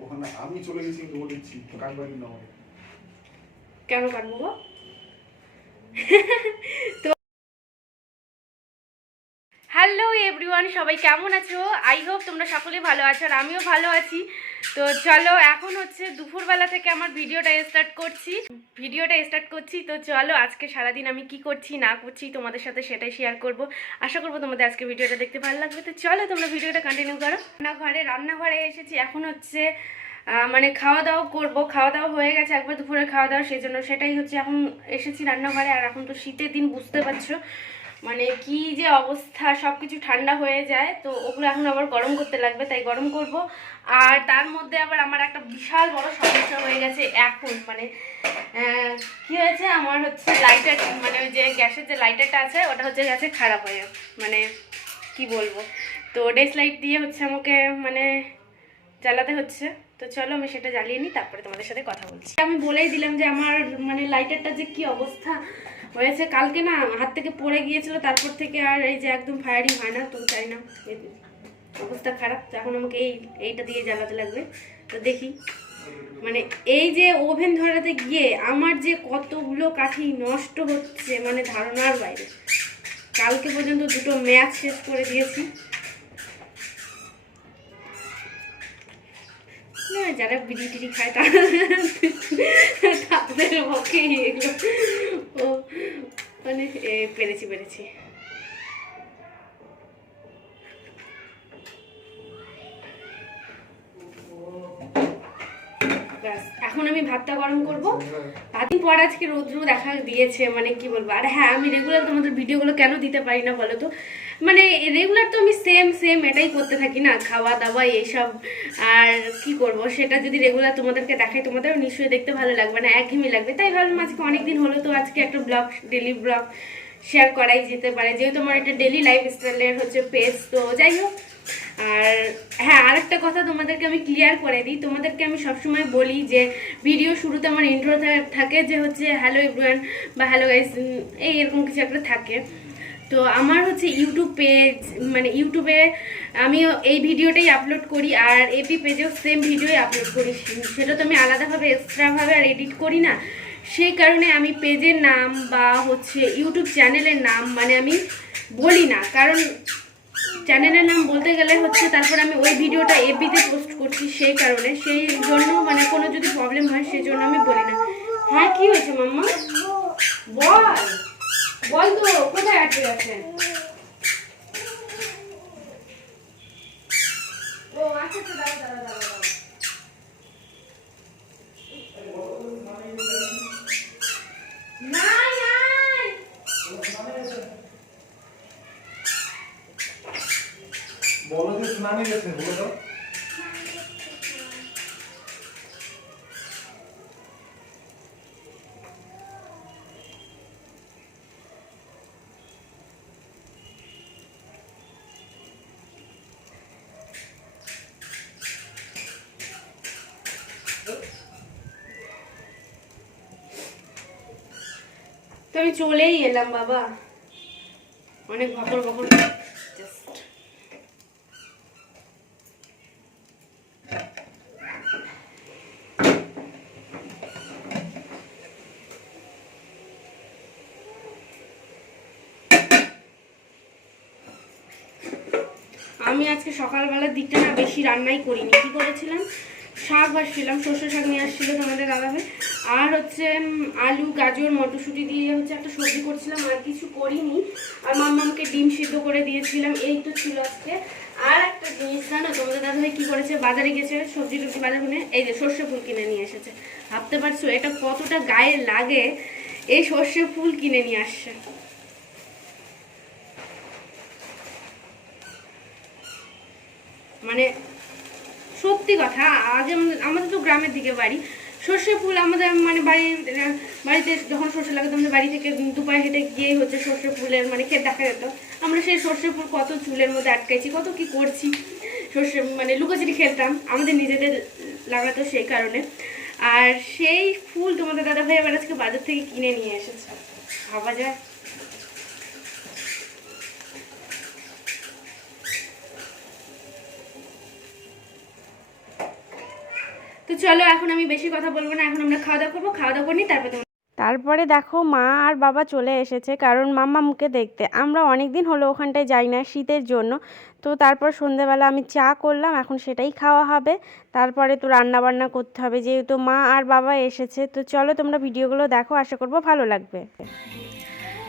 ওখানে আমি চলে গেছি কিন্তু বলেছি কাকবাড়ি নয় কেন কাটবো হ্যালো এভরিওয়ান, সবাই কেমন আছো? আই হোপ তোমরা সকলে ভালো আছো আর আমিও ভালো আছি। তো চলো, এখন হচ্ছে দুপুরবেলা থেকে আমার ভিডিওটা স্টার্ট করছি। ভিডিওটা স্টার্ট করছি, তো চলো আজকে সারাদিন আমি কি করছি, না করছি তোমাদের সাথে সেটাই শেয়ার করব। আশা করব তোমাদের আজকে ভিডিওটা দেখতে ভালো লাগবে। তো চলো তোমরা ভিডিওটা কন্টিনিউ করো। রান্নাঘরে রান্নাঘরে এসেছি, এখন হচ্ছে মানে খাওয়া দাওয়া করব। খাওয়া দাওয়া হয়ে গেছে একবার দুপুরে খাওয়া দাওয়া সেই জন্য সেটাই হচ্ছে, এখন এসেছি রান্নাঘরে। আর এখন তো শীতের দিন, বুঝতে পারছ। মানে কি যে অবস্থা সব কিছু ঠান্ডা হয়ে যায়, তো ওগুলো এখন আবার গরম করতে লাগবে, তাই গরম করব। আর তার মধ্যে আবার আমার একটা বিশাল বড় সমস্যা হয়ে গেছে এখন মানে কি হয়েছে? আমার হচ্ছে লাইটার মানে ওই যে গ্যাসের যে লাইটারটা আছে, ওটা হচ্ছে গেছে খারাপ হয়ে মানে কি বলব? তো ডেস লাইট দিয়ে হচ্ছে আমাকে মানে জ্বালাতে হচ্ছে। তো চলো আমি সেটা জ্বালিয়ে নিই, তারপরে তোমাদের সাথে কথা বলছি। আমি বলেই দিলাম যে আমার মানে লাইটারটা যে কি অবস্থা হয়েছে। কালকে না হাত থেকে পড়ে গিয়েছিল, তারপর থেকে আর এই যে একদম ফায়ারিং হয় না, তো চাই না অবস্থা খারাপ। তো এখন আমাকে এই, এইটা দিয়ে জ্বালাতে লাগবে। তো দেখি মানে এই যে ওভেন ধরাতে গিয়ে আমার যে কতগুলো কাঠি নষ্ট হচ্ছে মানে ধারণার বাইরে। কালকে পর্যন্ত দুটো ম্যাচ শেষ করে দিয়েছি। যারা বিড়ি টিড়ি খায় তারা তাদের পক্ষে এগুলো। ও মানে পেরেছি পেরেছি। আমি ভাতটা গরম করব। ভাতদিন পর আজকে রৌদ্র দেখা দিয়েছে মানে কি বলব? আর হ্যাঁ আমি রেগুলার তোমাদের ভিডিওগুলো কেন দিতে পারি না বলো তো? মানে রেগুলার তো আমি সেম সেম এটাই করতে থাকি না খাওয়া দাওয়া এইসব। আর কি করব? সেটা যদি রেগুলার তোমাদেরকে দেখাই তোমাদেরও নিশ্চয়ই দেখতে ভালো লাগবে না একঘেমি লাগবে। তাই ভাবলাম আজকে অনেকদিন হলো তো আজকে একটা ব্লগ ডেলি ব্লগ শেয়ার করাই যেতে পারে। যেহেতু আমার এটা ডেলি লাইফ স্টাইলের হচ্ছে পেজ তো যাই হোক আর হ্যাঁ আরেকটা কথা তোমাদেরকে আমি ক্লিয়ার করে দিই। তোমাদেরকে আমি সবসময় বলি যে ভিডিও শুরুতে আমার ইন্ট্রো থাকে যে হচ্ছে হ্যালো এভরিওয়ান বা হ্যালো গাইস এই এরকম কিছু একটা থাকে। তো আমার হচ্ছে ইউটিউব পেজ মানে ইউটিউবে আমিও এই ভিডিওটাই আপলোড করি আর এপি পেজেও সেম ভিডিওই আপলোড করি। সেটা তো আমি আলাদাভাবে এক্সট্রাভাবে আর এডিট করি না। সেই কারণে আমি পেজের নাম বা হচ্ছে ইউটিউব চ্যানেলের নাম মানে আমি বলি না। কারণ চ্যানেলের নাম বলতে গেলে হচ্ছে তারপর আমি ওই ভিডিওটা এপিতে পোস্ট করছি সেই কারণে। সেই জন্য মানে কোনো যদি প্রবলেম হয় সেই জন্য আমি বলি না। হ্যাঁ কি হয়েছে মাম্মা? বল। বল তো, কোথায় আটকে গেছে স্নানে গেছে বলে দাও। তো আমি চলেই এলাম বাবা। অনেক ভকর ভকর আমি আজকে সকালবেলার দিকটা না বেশি রান্নাই করিনি। কী করেছিলাম? শাক ভাসছিলাম সর্ষে শাক নিয়ে আসছিল তোমাদের দাদাভাই। আর হচ্ছে আলু, গাজর, মটরশুঁটি দিয়ে হচ্ছে একটা সবজি করছিলাম, আর কিছু করিনি। আর মাম্মামকে ডিম সিদ্ধ করে দিয়েছিলাম, এই তো ছিল আজকে। আর একটা জিনিস, জানো, তোমাদের দাদাভাই কি করেছে? বাজারে গেছে, সবজি টবজি বাজার কিনে, এই যে সর্ষে ফুল কিনে নিয়ে এসেছে। ভাবতে পারছ এটা কতটা গায়ে লাগে? এই সর্ষে ফুল কিনে নিয়ে আসছে। মানে সত্যি কথা আগে আমাদের- তো গ্রামের দিকে বাড়ি। সর্ষে ফুল আমাদের মানে বাড়ির, বাড়িতে যখন সর্ষে লাগে আমাদের বাড়ি থেকে দুপায়ে হেঁটে গিয়েই হচ্ছে সর্ষে ফুলের মানে খেত দেখা যেত। আমরা সেই সর্ষে ফুল কত চুলের মধ্যে আটকাইছি কত কি করছি। সর্ষে মানে লুকোচুরি খেলতাম, আমাদের নিজেদের লাগাতো সেই কারণে। আর সেই ফুল তোমাদের দাদা ভাই আবার আজকে বাজার থেকে কিনে নিয়ে এসেছে। ভাবা যায়। চলো এখন আমি বেশি কথা বলব না এখন আমরা খাওয়া দাওয়া করব খাওয়া দাওয়া করি তারপর তারপরে দেখো মা আর বাবা চলে এসেছে কারণ মাম্মামকে দেখতে। আমরা অনেক দিন হলো ওখানটায় যাই না শীতের জন্য। তো তারপর সন্ধেবেলা আমি চা করলাম এখন সেটাই খাওয়া হবে। তারপরে তো রান্না বান্না করতে হবে যেহেতু মা আর বাবা এসেছে। তো চলো তোমরা ভিডিওগুলো দেখো আশা করব ভালো লাগবে।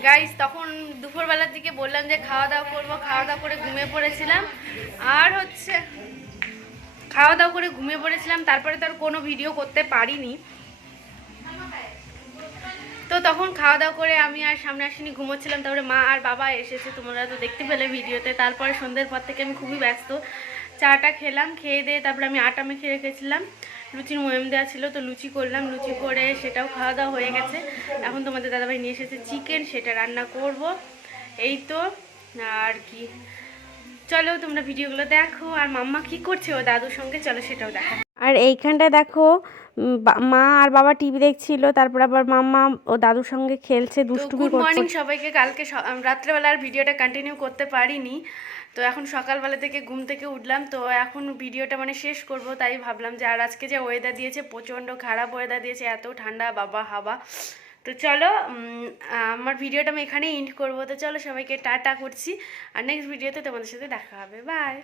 গাইস তখন দুপুরবেলার দিকে বললাম যে খাওয়া দাওয়া করব খাওয়া দাওয়া করে ঘুমিয়ে পড়েছিলাম। আর হচ্ছে খাওয়া দাওয়া করে ঘুমিয়ে পড়েছিলাম, তারপরে তো আর কোনো ভিডিও করতে পারিনি। তো তখন খাওয়া দাওয়া করে আমি আর সামনে আসিনি ঘুমোচ্ছিলাম, তারপরে মা আর বাবা এসেছে, তোমরা তো দেখতে পেলে ভিডিওতে তারপরে সন্ধ্যের পর থেকে আমি খুবই ব্যস্ত। চাটা খেলাম, খেয়ে দিয়ে তারপরে আমি আটা মেখে রেখেছিলাম। লুচির ময়ম দেওয়া ছিল, তো লুচি করলাম, লুচি করে সেটাও খাওয়া দাওয়া হয়ে গেছে। এখন তোমাদের দাদাভাই নিয়ে এসেছে চিকেন সেটা রান্না করব। এই তো, আর কি। চলো তোমরা ভিডিওগুলো দেখো আর মাম্মা কি করছে? ও দাদুর সঙ্গে চলো সেটাও দেখো। আর এইখানটায় দেখো মা আর বাবা টিভি দেখছিল তারপর আবার মাম্মা ও দাদুর সঙ্গে খেলছে দুষ্টুমি গুড মর্নিং সবাইকে কালকে রাত্রেবেলা আর ভিডিওটা কন্টিনিউ করতে পারিনি। তো এখন সকালবেলা থেকে ঘুম থেকে উঠলাম তো এখন ভিডিওটা মানে শেষ করব তাই ভাবলাম যে আর আজকে যে ওয়েদার দিয়েছে প্রচণ্ড খারাপ ওয়েদার দিয়েছে এত ঠান্ডা বাবা হাওয়া। তো চলো আমার ভিডিওটা আমি এখানেই এন্ড করব। তো চলো সবাইকে টাটা করছি। আর নেক্সট ভিডিওতে তোমাদের সাথে দেখা হবে। বাই